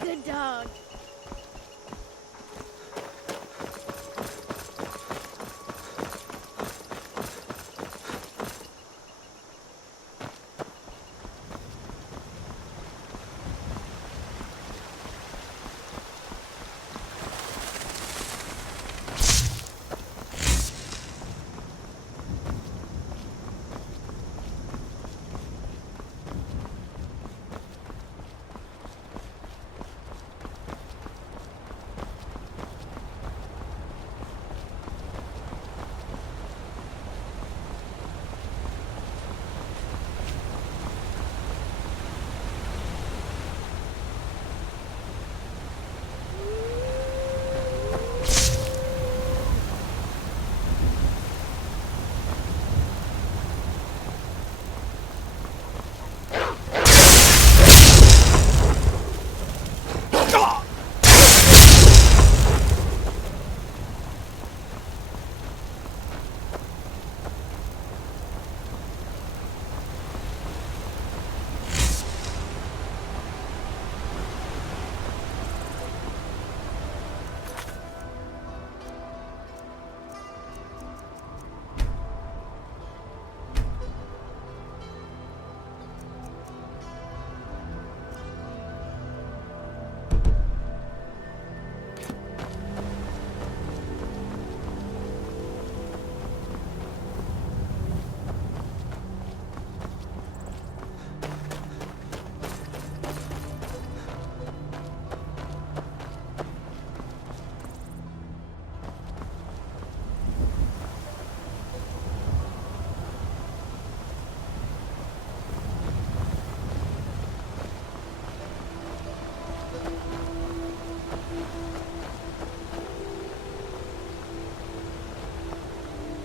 Good dog.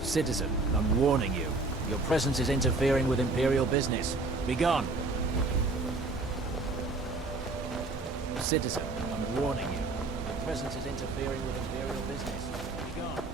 Citizen, I'm warning you. Your presence is interfering with Imperial business. Be gone. Citizen, I'm warning you. Your presence is interfering with Imperial business. Be gone.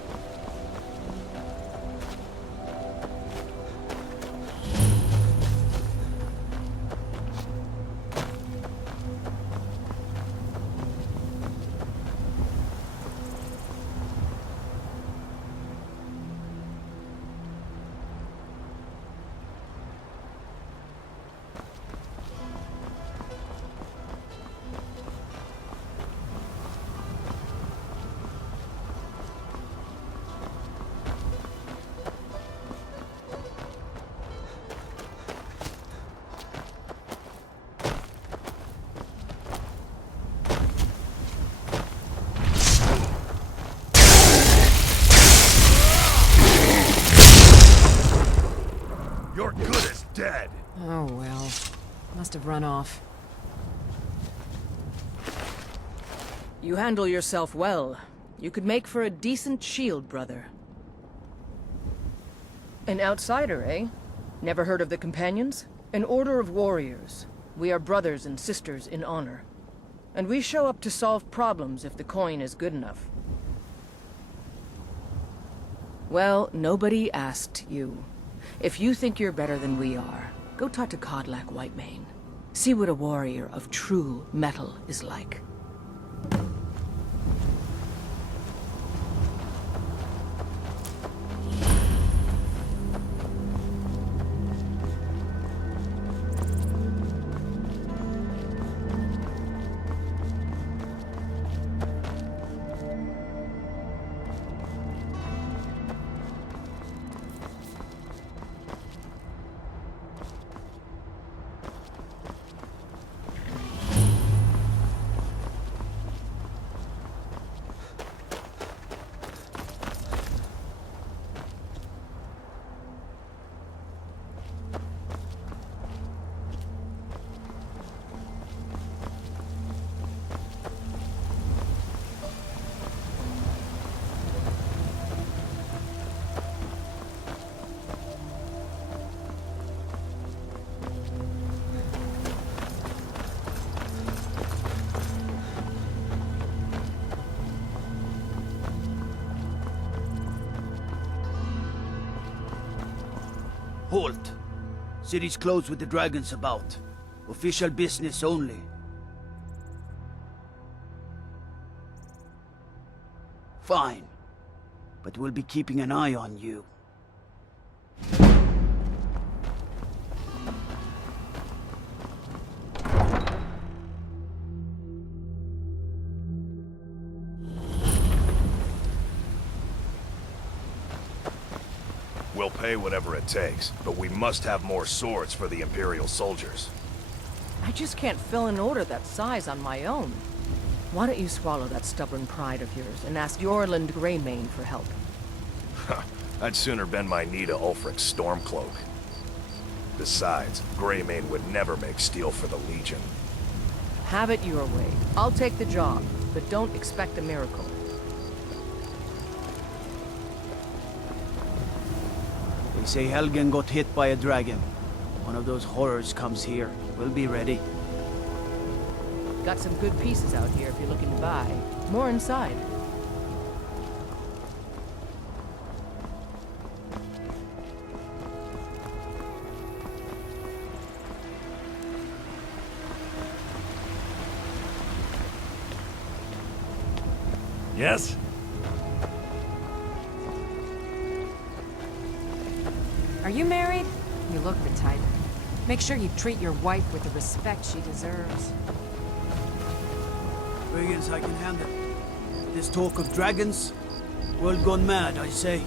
You're good as dead. Oh well. Must have run off. You handle yourself well. You could make for a decent shield, brother. An outsider, eh? Never heard of the Companions? An order of warriors. We are brothers and sisters in honor. And we show up to solve problems if the coin is good enough. Well, nobody asked you. If you think you're better than we are, go talk to Codlac Whitemane. See what a warrior of true metal is like. Halt! City's closed with the dragons about. Official business only. Fine. But we'll be keeping an eye on you. We'll pay whatever it takes, but we must have more swords for the Imperial soldiers. I just can't fill an order that size on my own. Why don't you swallow that stubborn pride of yours and ask Yorland Greymane for help? I'd sooner bend my knee to Ulfric's Stormcloak. Besides, Greymane would never make steel for the Legion. Have it your way. I'll take the job, but don't expect a miracle. They say Helgen got hit by a dragon. One of those horrors comes here. We'll be ready. Got some good pieces out here if you're looking to buy. More inside. Yes? Are you married? You look the type. Make sure you treat your wife with the respect she deserves. Brigands I can handle. This talk of dragons? World gone mad, I say.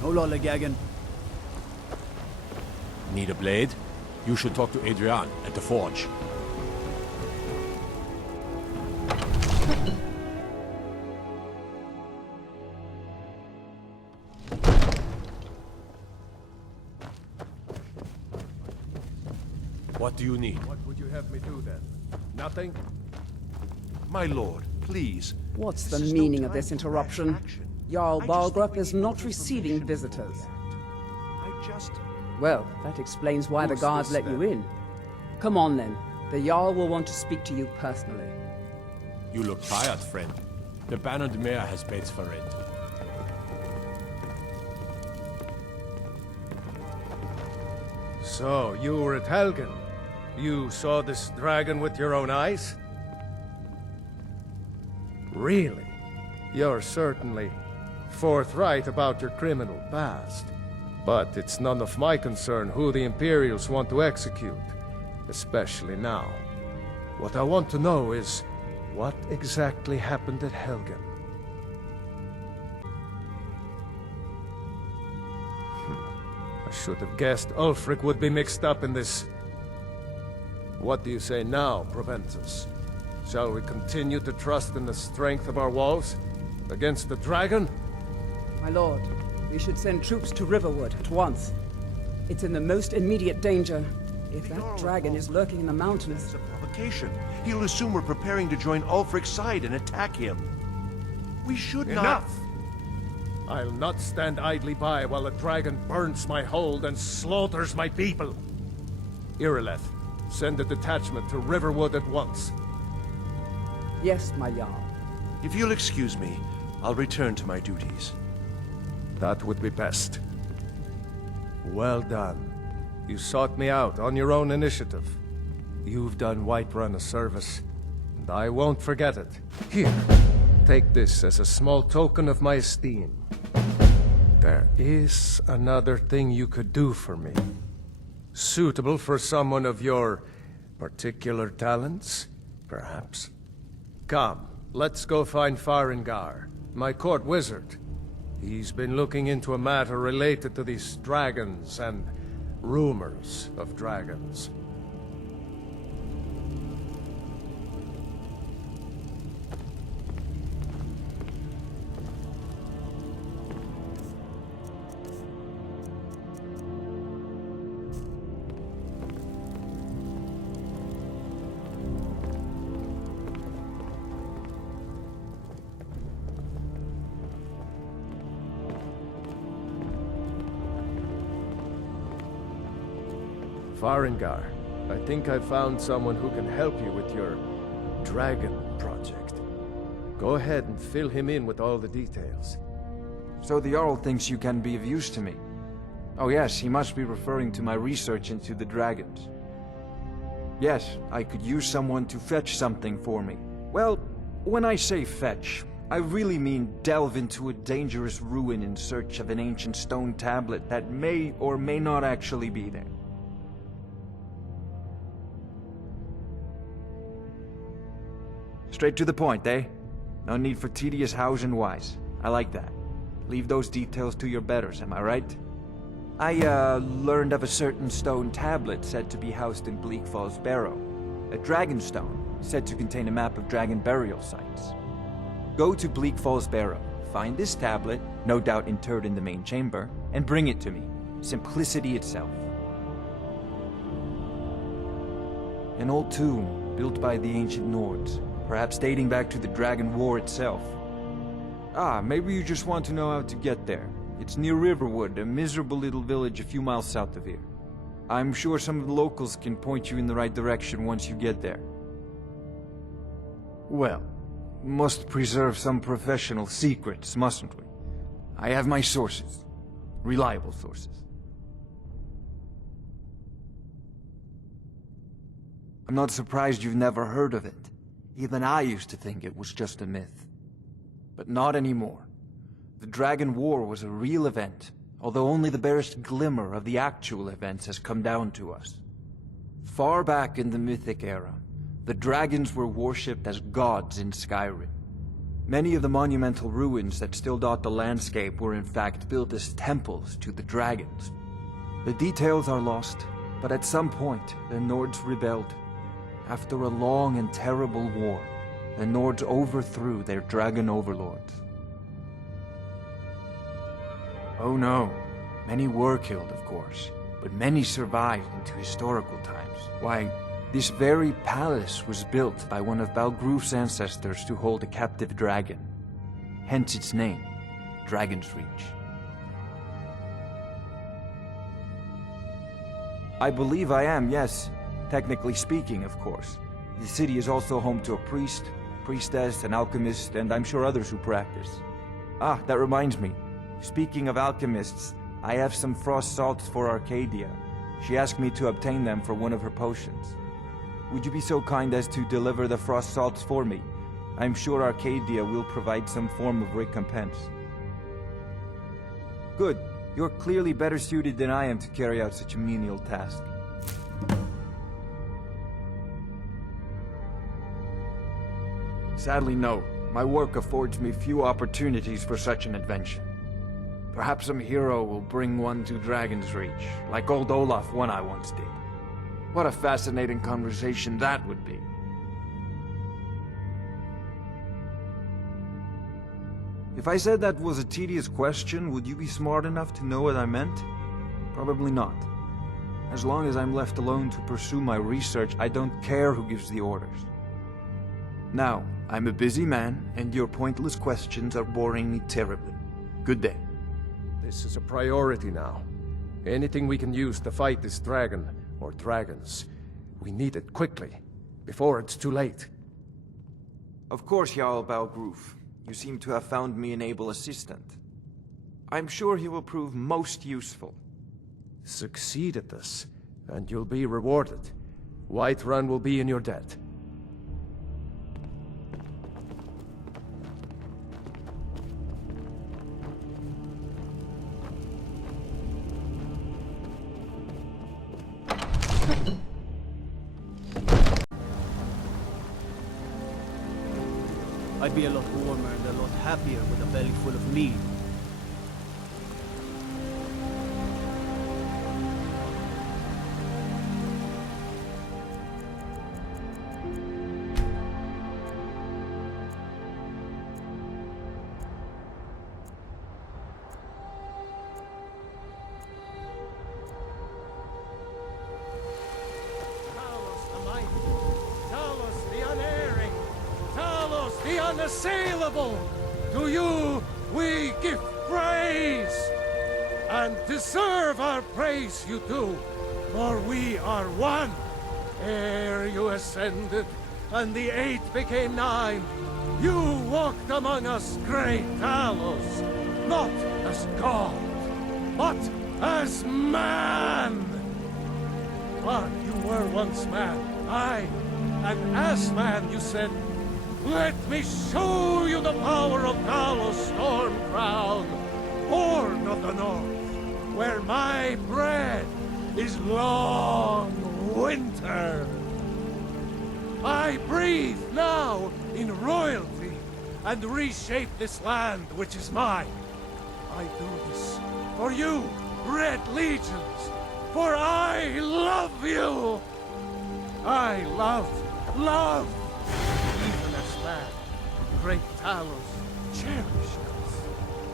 No lollygagging. Need a blade? You should talk to Adrian at the forge. What do you need? What would you have me do then? Nothing? My lord, please. What's the This is no meaning of time this for interruption? rash action. Jarl I just think Balgrup we is need not more receiving information visitors. before we act. Well, that explains why the Who's guards this, let you then? in. Come on then. The Jarl will want to speak to you personally. You look tired, friend. The Bannered Mare has beds for rent. So, you were at Helgen. You saw this dragon with your own eyes? Really? You're certainly forthright about your criminal past. But it's none of my concern who the Imperials want to execute, especially now. What I want to know is, what exactly happened at Helgen? I should have guessed Ulfric would be mixed up in this. What do you say now, Proventus? Shall we continue to trust in the strength of our walls? Against the dragon? My lord, we should send troops to Riverwood at once. It's in the most immediate danger. If that dragon is lurking in the mountains... It's a provocation. He'll assume we're preparing to join Ulfric's side and attack him. We should not... Enough! I'll not stand idly by while the dragon burns my hold and slaughters my people. Irileth, send a detachment to Riverwood at once. Yes, my Jarl. If you'll excuse me, I'll return to my duties. That would be best. Well done. You sought me out on your own initiative. You've done Whiterun a service, and I won't forget it. Here, take this as a small token of my esteem. There is another thing you could do for me. Suitable for someone of your particular talents, perhaps. Come, let's go find Farengar, my court wizard. He's been looking into a matter related to these dragons and rumors of dragons. Farengar, I think I found someone who can help you with your dragon project. Go ahead and fill him in with all the details. So the Jarl thinks you can be of use to me. Oh yes, he must be referring to my research into the dragons. Yes, I could use someone to fetch something for me. Well, when I say fetch, I really mean delve into a dangerous ruin in search of an ancient stone tablet that may or may not actually be there. Straight to the point, eh? No need for tedious hows and whys. I like that. Leave those details to your betters, am I right? I, learned of a certain stone tablet said to be housed in Bleak Falls Barrow. A dragon stone, said to contain a map of dragon burial sites. Go to Bleak Falls Barrow, find this tablet, no doubt interred in the main chamber, and bring it to me. Simplicity itself. An old tomb, built by the ancient Nords, perhaps dating back to the Dragon War itself. Ah, maybe you just want to know how to get there. It's near Riverwood, a miserable little village a few miles south of here. I'm sure some of the locals can point you in the right direction once you get there. Well, must preserve some professional secrets, mustn't we? I have my sources. Reliable sources. I'm not surprised you've never heard of it. Even I used to think it was just a myth. But not anymore. The Dragon War was a real event, although only the barest glimmer of the actual events has come down to us. Far back in the Mythic era, the dragons were worshipped as gods in Skyrim. Many of the monumental ruins that still dot the landscape were in fact built as temples to the dragons. The details are lost, but at some point, the Nords rebelled. After a long and terrible war, the Nords overthrew their dragon overlords. Oh no, many were killed, of course, but many survived into historical times. Why, this very palace was built by one of Balgruf's ancestors to hold a captive dragon. Hence its name, Dragon's Reach. I believe I am, yes. Technically speaking, of course. The city is also home to a priest, priestess, an alchemist, and I'm sure others who practice. Ah, that reminds me. Speaking of alchemists, I have some frost salts for Arcadia. She asked me to obtain them for one of her potions. Would you be so kind as to deliver the frost salts for me? I'm sure Arcadia will provide some form of recompense. Good. You're clearly better suited than I am to carry out such a menial task. Sadly, no. My work affords me few opportunities for such an adventure. Perhaps some hero will bring one to Dragon's Reach, like old Olaf one I once did. What a fascinating conversation that would be. If I said that was a tedious question, would you be smart enough to know what I meant? Probably not. As long as I'm left alone to pursue my research, I don't care who gives the orders. Now, I'm a busy man, and your pointless questions are boring me terribly. Good day. This is a priority now. Anything we can use to fight this dragon, or dragons, we need it quickly, before it's too late. Of course, Jarl Balgruf. You seem to have found me an able assistant. I'm sure he will prove most useful. Succeed at this, and you'll be rewarded. Whiterun will be in your debt. I'd be a lot warmer and a lot happier with a belly full of meat. The unassailable! To you we give praise! And deserve our praise you do! for we are one. Ere you ascended, and the 8 became 9, you walked among us, great Talos, not as God, but as man. But you were once man, aye, and as man you said, let me show you the power of Talos Stormcrown, born of the north, where my bread is long winter. I breathe now in royalty and reshape this land which is mine. I do this for you, Red Legions, for I love you. I love. Even as man, great Talos cherished us,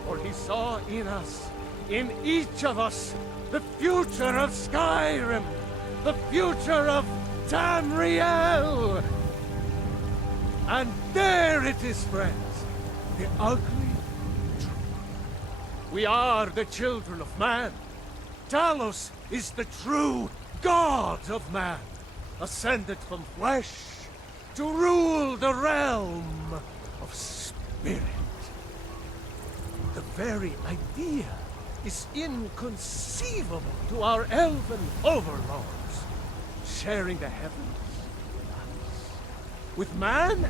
for he saw in us, in each of us, the future of Skyrim, the future of Tamriel. And there it is, friends, the ugly truth. We are the children of man. Talos is the true god of man, ascended from flesh to rule the realm of spirit. The very idea is inconceivable to our elven overlords, sharing the heavens with man?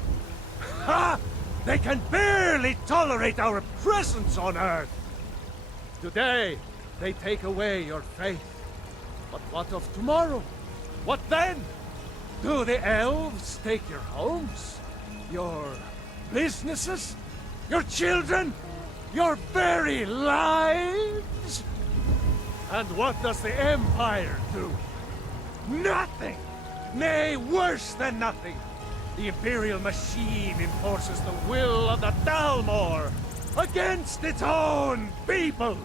Ha! They can barely tolerate our presence on Earth. Today, they take away your faith. But what of tomorrow? What then? Do the elves take your homes? Your businesses? Your children? Your very lives? And what does the Empire do? Nothing! Nay, worse than nothing! The Imperial machine enforces the will of the Dalmor against its own people!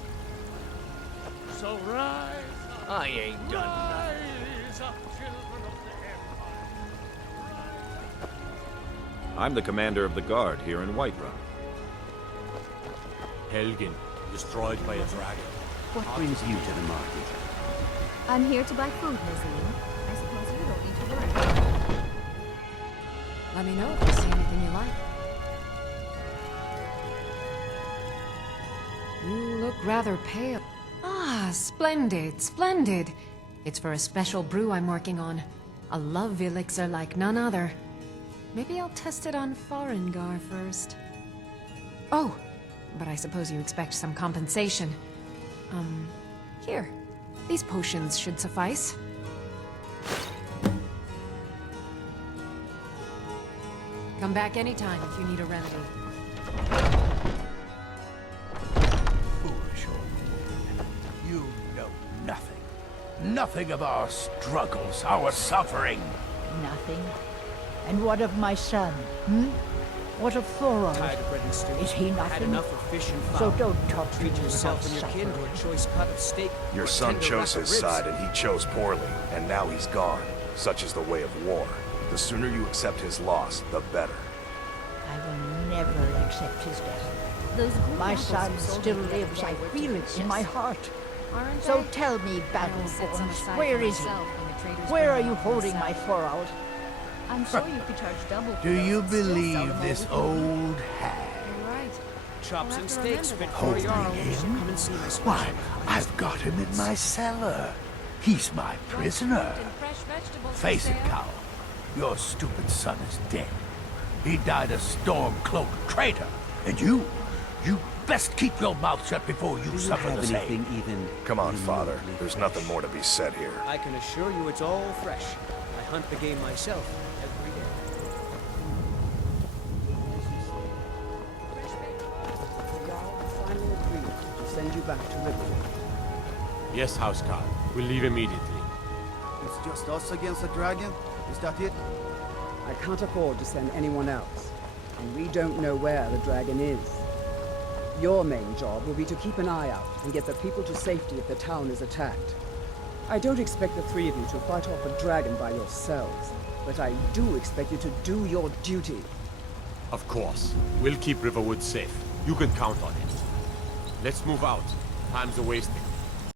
So rise up, I ain't done nothing. rise up, children of the Empire! I'm the commander of the guard here in Whiterun. Helgen, destroyed by a dragon. What brings you to the market? I'm here to buy food, Nazine. I suppose you don't need to worry. Let me know if you see anything you like. You look rather pale. Ah, splendid, splendid. It's for a special brew I'm working on. A love elixir like none other. Maybe I'll test it on Farengar first. Oh, but I suppose you expect some compensation. Here. These potions should suffice. Come back anytime if you need a remedy. Foolish old woman. You know nothing. Nothing of our struggles, our suffering. Nothing. And what of my son, What of Thorald? Tired of bread and stew. Is he nothing? Had enough of fish and fowl. So don't talk to Treat me yourself about and your kin to a choice cut of steak. Your or son tender chose rack of his ribs. side, and he chose poorly, and now he's gone. Such is the way of war. The sooner you accept his loss, the better. I will never accept his death. Those good My apples son you sold still me the other lives. day I were feel it in delicious. my heart. Aren't So they? tell me, I will set some Battleborns, aside where for is he? myself when the traders Where bring are them you up for holding my sale. Thorald? I'm sure you could charge double for Do those you and still sell believe them this over. old hag? You're right. Chops I'll and have to steaks remember fit that. for a Jarl. You should come and see my special. Why, I've got him in my cellar. He's my prisoner. And fresh vegetables for Face it, sale. Cal. Your stupid son is dead. He died a storm-cloaked traitor. And you best keep your mouth shut before you suffer the same. Come on, father. There's nothing more to be said here. I can assure you it's all fresh. I hunt the game myself every day. Jarl finally agreed to send you back to Riverwood. Yes, Housecarl. We'll leave immediately. It's just us against the dragon? Is that it? I can't afford to send anyone else, and we don't know where the dragon is. Your main job will be to keep an eye out and get the people to safety if the town is attacked. I don't expect the three of you to fight off a dragon by yourselves, but I do expect you to do your duty. Of course. We'll keep Riverwood safe. You can count on it. Let's move out. Time's a wasting.